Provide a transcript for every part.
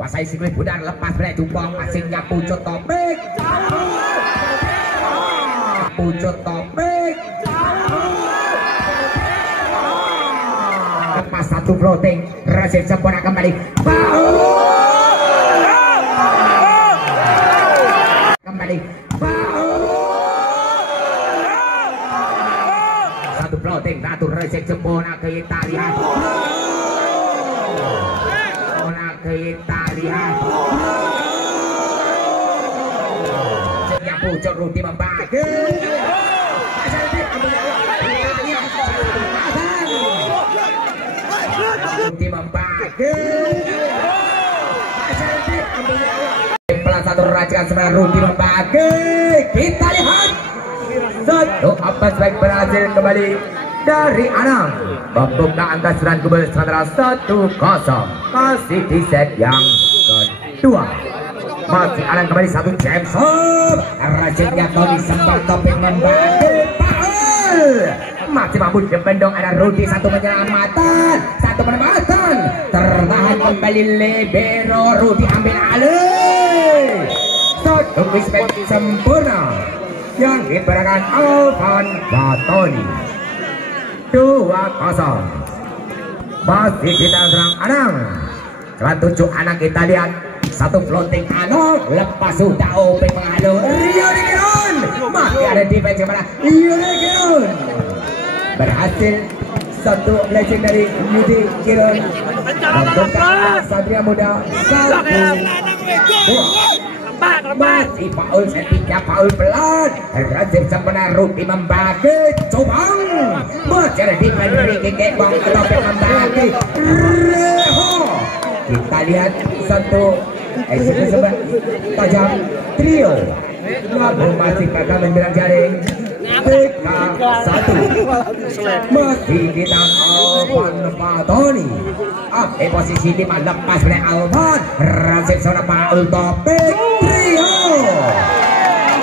Kuasai sikli Budar lepas balik Jupong asingnya pucuk topik. Pucuk topik. Lepas satu floating Rasid sempurna kembali. Kembali. Satu floating satu Rasid sempurna ke Italia. Kita lihat yang pucuk Rudi membagi Rudi membagi pelan satu racikan sebenarnya Rudi membagi. Kita lihat satu apa baik berhasil kembali dari Anang membuka angka suran kubel sementara 1-0 masih di set yang kedua. Masih Anang kembali satu Jameson Rasidnya Tony sempat topik membagi Paul masih mampu dibendong ada Rudi satu penyelamatan tertahan kembali libero Rudi ambil alih satu respect sempurna yang diberikan Alvan Batoni 2-0 masih kita serang Anang. Cepat tujuh Anang kita lihat satu floating Anang lepas sudah open menghalau Rio Giron masih ada defense kemana Rio Giron berhasil satu legend dari Yudi Giron membuka Satria Muda 1-2. Masih Paul setika Paul pelan Rasid sempurna Rudi membagi Cobang bocor di dari Kekek Bang atau membagi Reho. Kita lihat satu eksekusi tajam trio namun masih gagal menjelang jaring PK1 masih di tangan Alvan Fatoni posisi 5 lepas oleh Alvan Rasid seorang Paul topik trio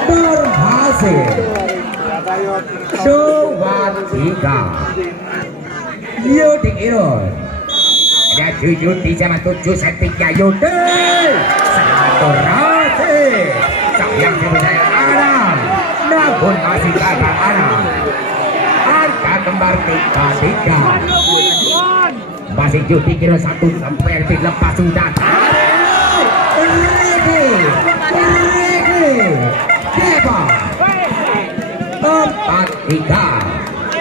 berhasil 2-3 Yudi Giron ada 7 di zaman 7 setiknya Yudi satu Rasid sayang dipercaya Anang namun masih gagal Anang angka kembar 3-3 masih Yudi Giron satu sampai lepas sudah Deva 4-3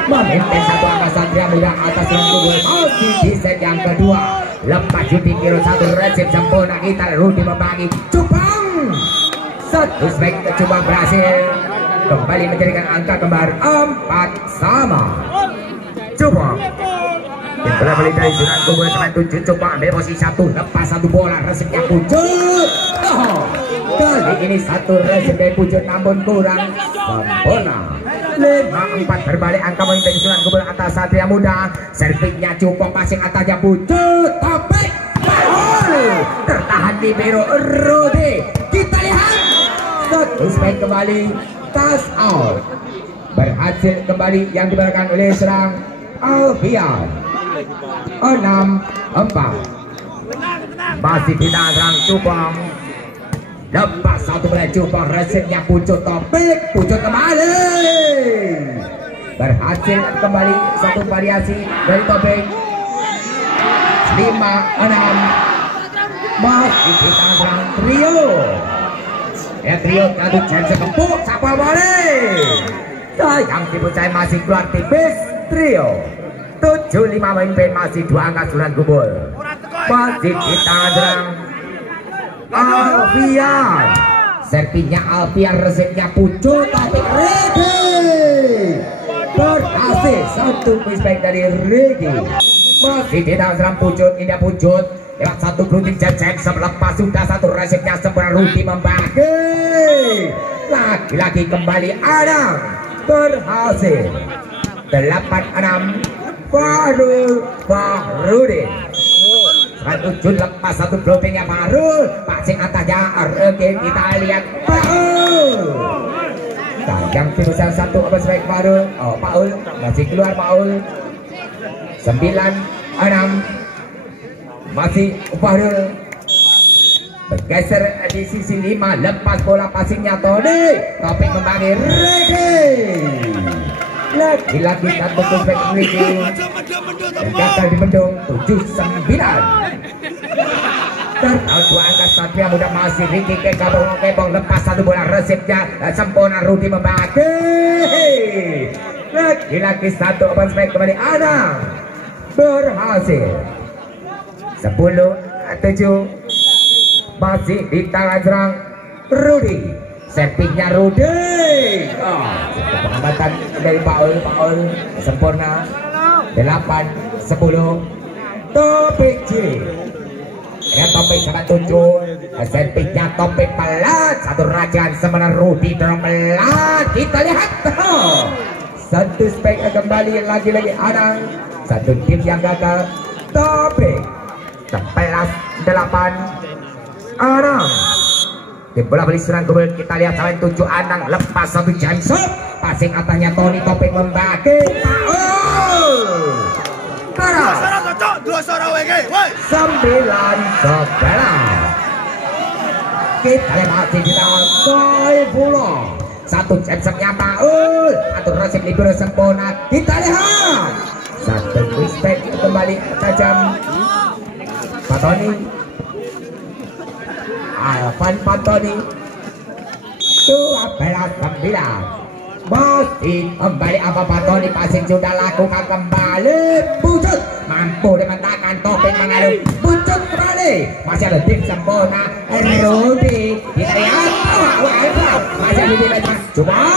memimpin satu angka Satria Muda atas Rangkubul masih di set yang kedua lepas Yudi Giron satu Rasid sempurna kita Rudi membagi Cupang satu spek Cupang berhasil kembali menjadikan angka kembar 4 sama Cupang kembali dari Sunan Kubur 97 Cupang ambil posisi 1 lepas satu bola resiknya pucuk kali ini satu resik dari pucuk namun kurang sempurna 5-4 berbalik angka memimpin Sunan Kubur atas Satria Muda servisnya Cupang passing atasnya pucuk topik tertahan di Biro Rudi kita lihat satu spike kembali tas out berhasil kembali yang diberikan oleh serang Alfian 6-4 masih di tangan serang Cupang lepas satu bola Cupang resiknya pucuk topik pucuk kembali berhasil kembali satu variasi dari topik 5-6 masih di tangan serang trio trio jatuh chance kempuk siapa boleh sayang dipercaya masih keluar tipis trio 75 memimpin masih 2 angka Sunan Kubur masih di tangan serang Alfian servisnya Alfian resiknya pucuk tapi Regi berhasil satu misback dari Regi masih di tangan serang pucuk indah pucuk lewat satu gunting jajak selepas sudah satu resiknya sempurna Rudi membagi lagi-lagi kembali Anang berhasil 8-6 Fahrudin satu jun lepas satu blocking Fahrul passing atasnya Regi kita lihat Paul sayang tirusan satu apa sebaik Fahrul Paul masih keluar Paul 9-6 masih Fahrul bergeser di sisi 5, lepas bola passingnya Tony, Topik membagi Ricky, lagi-lagi satu comeback Ricky dan gagal di bendung 7-9. Tertaut dua angka Satria Muda masih Ricky ke kebong lepas satu bola resipnya sempurna Rudi membagi, lagi-lagi satu open strike kembali Anang berhasil 10-7. Masih di tangan serang Rudi, servingnya Rudi. Pengamatan dari Paul sempurna 8-10. Topik J, Topik 7, servingnya Topik pelat, satu rajaan sebenarnya Rudi dorong pelat. Kita lihat satu spike kembali lagi-lagi Anang, satu tim yang gagal. Topik 11-8. Anang di bola beli serang gol, kita lihat sampai 7 Anang lepas satu jam shot, passing atasnya Tony, Topik membagi Paul. 9-11. Kita lihat masih di tangan Saifullah, satu jam shotnya Paul, satu resip libero sempurna. Kita lihat satu respect kembali tajam Pak Tony, Alvan Pantoni. 12-9. Masih kembali apa Pantoni, passing sudah lakukan kembali, Bucut mampu dimentahkan, Topik mengalir, Bucut kembali, masih ada tim sempurna Rudi. Kita lihat masih ada di depan Cuman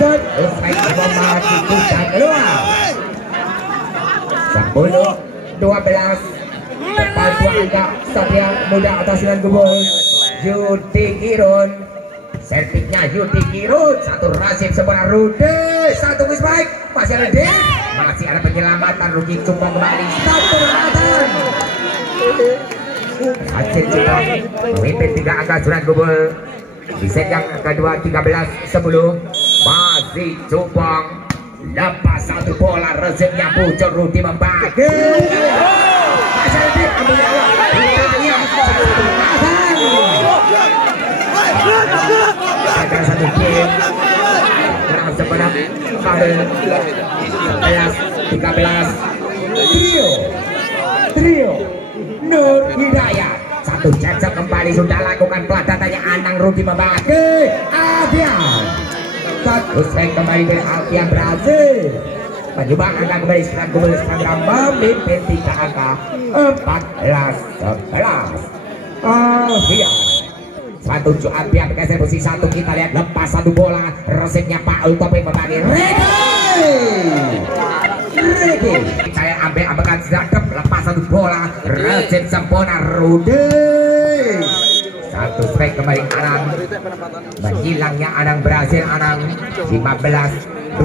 terus baik mati kita keluar 10-12. Depan dua angka Satria Muda atas dengan gubul Yudi Kirun, servingnya Yudi Kirun, satu rasif sempurna Rudi, satu baik, masih ada Dik, masih ada penyelamatan Rudi Cumpong kembali, satu penyelamatan hasil Cumpong memimpin 3 angka surat gubul di set yang kedua. 13-10. Masih Cumpong lepas satu bola resipnya Pucuk, Rudi membagi ada satu game menang sebenarnya 13. Trio Nur Hidayat, satu jajak kembali sudah lakukan peladanannya Anang, Rudi membagi Avian, satu strike kembali dari Avian berhasil mencoba angka kembali sekarang Instagram memimpin 3 angka 14-11. Avian satu Avian bergeser posisi 1. Kita lihat lepas satu bola resipnya Paul, Topik membagi Ricky, saya ambil-ambilkan sedap lepas satu bola resip sempurna Rudi, satu strike kembali Anang, menghilangnya Anang berhasil. Anang 15-12.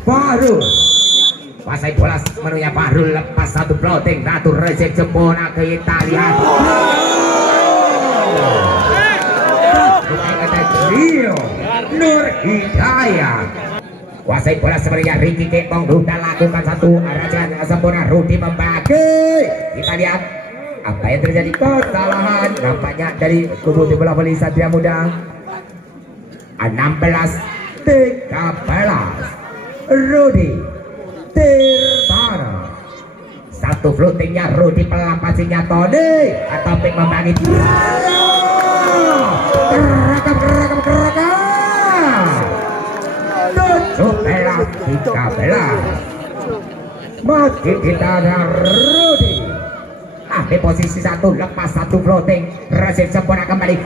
Fahrul pasai bola menunya Fahrul lepas satu floating, satu resip sempurna ke Italia. Trio Nur Hidayat kuasai bola sebenarnya Ricky Kepong sudah lakukan satu rajaan sempurna Rudi membagi. Kita lihat apa yang terjadi, kesalahan nampaknya dari kubu tim bola voli Satria Muda. 16-13. Rudi Tirtana, satu floatingnya Rudi, pelampasinya Tony, Topik membagi kerakam 17-13. Masih di tangan Rudi, di posisi 1 lepas satu floating resip sempurna kembali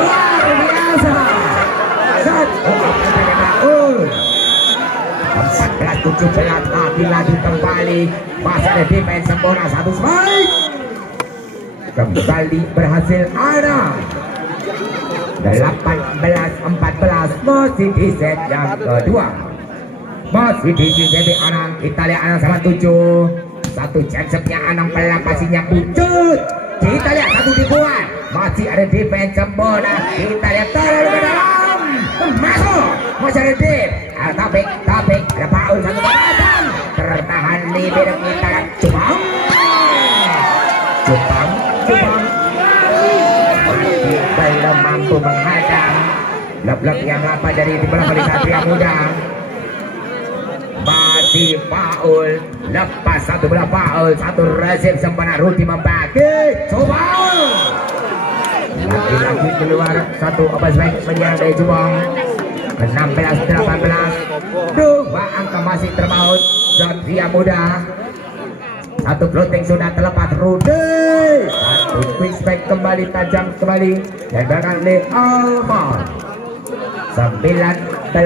luar biasa. 14-17. Lagi kembali masih ada defense sempurna, satu spike kembali berhasil Anang. 18-14. masih di set yang kedua, masih di set Anang. Kita lihat Anang sama 7, satu jajabnya Anang, pelampasinya Pucut. Kita lihat satu dibuat, masih ada defense sempurna. Kita lihat terlalu ke dalam, masuk masih ada Dip. Tapi ada Paul satu batang tertahan di bidang kita. Cupang belum mampu menghadang blok yang apa dari di bola dari Satria Muda. Masih Paul lepas satu bola Paul, satu resip sempurna Rudi membagi. Coba lagi keluar satu obat baik menyerang dari Jubong. 16-18 dua angka masih terpaut Satria Muda. Satu floating sudah terlepas Rudi, satu quick spike kembali tajam kembali dan bahkan oleh Almond. 19-16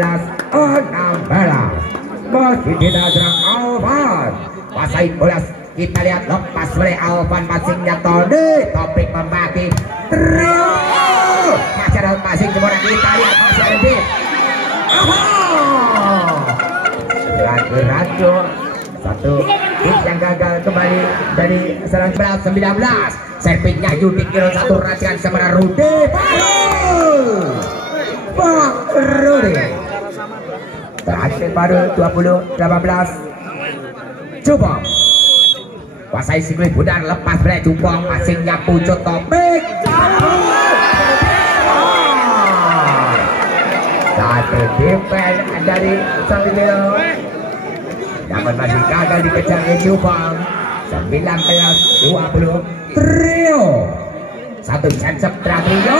masih tidak serang Alvan. Pasai bola kita lihat lepas oleh Alvan, passingnya Tony Topik membagi trio. Masih ada passing semua kita lihat masih ada di Rajo satu hit yang gagal kembali dari 19-19. Servingnya Yudi Kiro satu racikan sama Rudi. Pak Rudi terakhir baru 20-18 Cupong kuasai sikli Budar lepas belah Cupong passingnya Pucuk Topik satu defense dari Sanggilo namun masih gagal dikejar oleh Cupong. 19-20 trio satu chance trio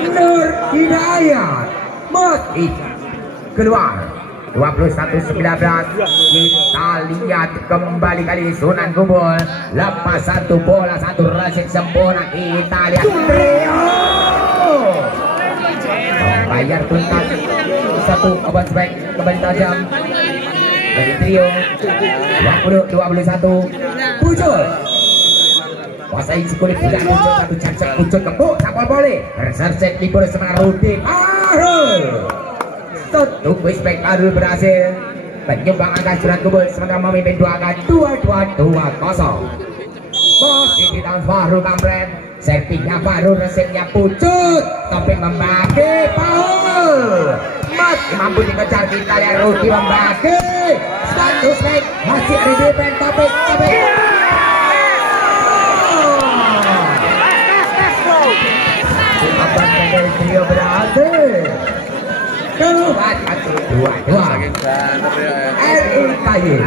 Nur Hidayat masih keluar. 21-19 kita lihat kembali kali Sunan Kumbul lepas satu bola satu resip sempurna. Kita lihat trio membayar tuntas satu obat sebaik kembali tajam dari trio. 20-21 Pucuk kuasai sikulit tidak Pucuk satu chance Pucuk kebuk tapol boleh reserve libur semangat Rudi Arul. Satu quickback Arul berhasil menyumbang angka Sunan Kumbul sementara memimpin 2 angka 2-2-2-0. Masih di tahun Fahru Kampret, servingnya Fahru, resepnya Pucuk Topik membagi Paul masih mampu dikejar. Kita lihat Rudi membagi status baik masih ada defense Topik dari trio berhasil keluar 1-2-2 RIKY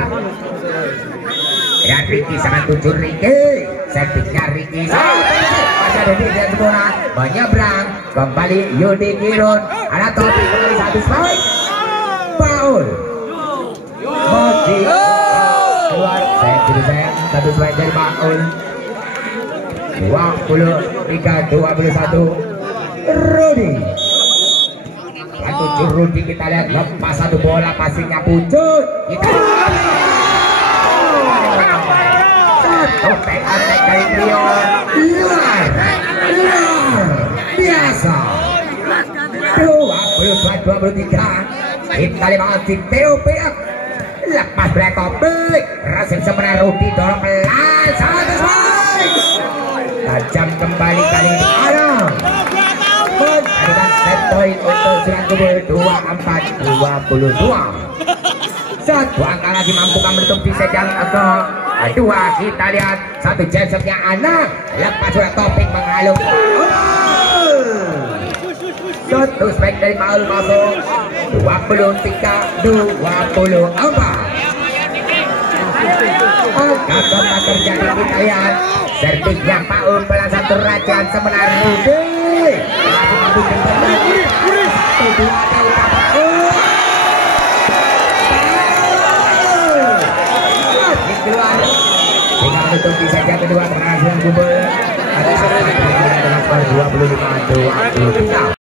dan Ricky sangat tujuh Ricky servisnya Ricky masih ada di dan bola menyeberang kembali Yudi Kirun ada Topik kembali satu strike Paul masih keluar satu strike dari Paul. 23-21 Rudi satu Rudi kita lihat lepas satu bola passingnya Pucuk kita satu PR dari trio luar biasa. 22-23 kita lihat di TOPF lepas belah Topik resip sebenarnya Rudi dorong pelan satu strike tajam kembali kali ini ada dengan set point untuk Sunan Kumbul 24-22 satu angka lagi mampukah menutup di sedang kedua. Kita lihat satu jensepnya anak lepas sudah Topik mengalung satu spek dari Paul masuk 23-24 angka keempat terjadi. Kita lihat servisnya Paul pelan satu racian semenar Rudi masih mampu kembali keluar sehingga menutup di set yang kedua keberhasilan Kumbul ada 25-23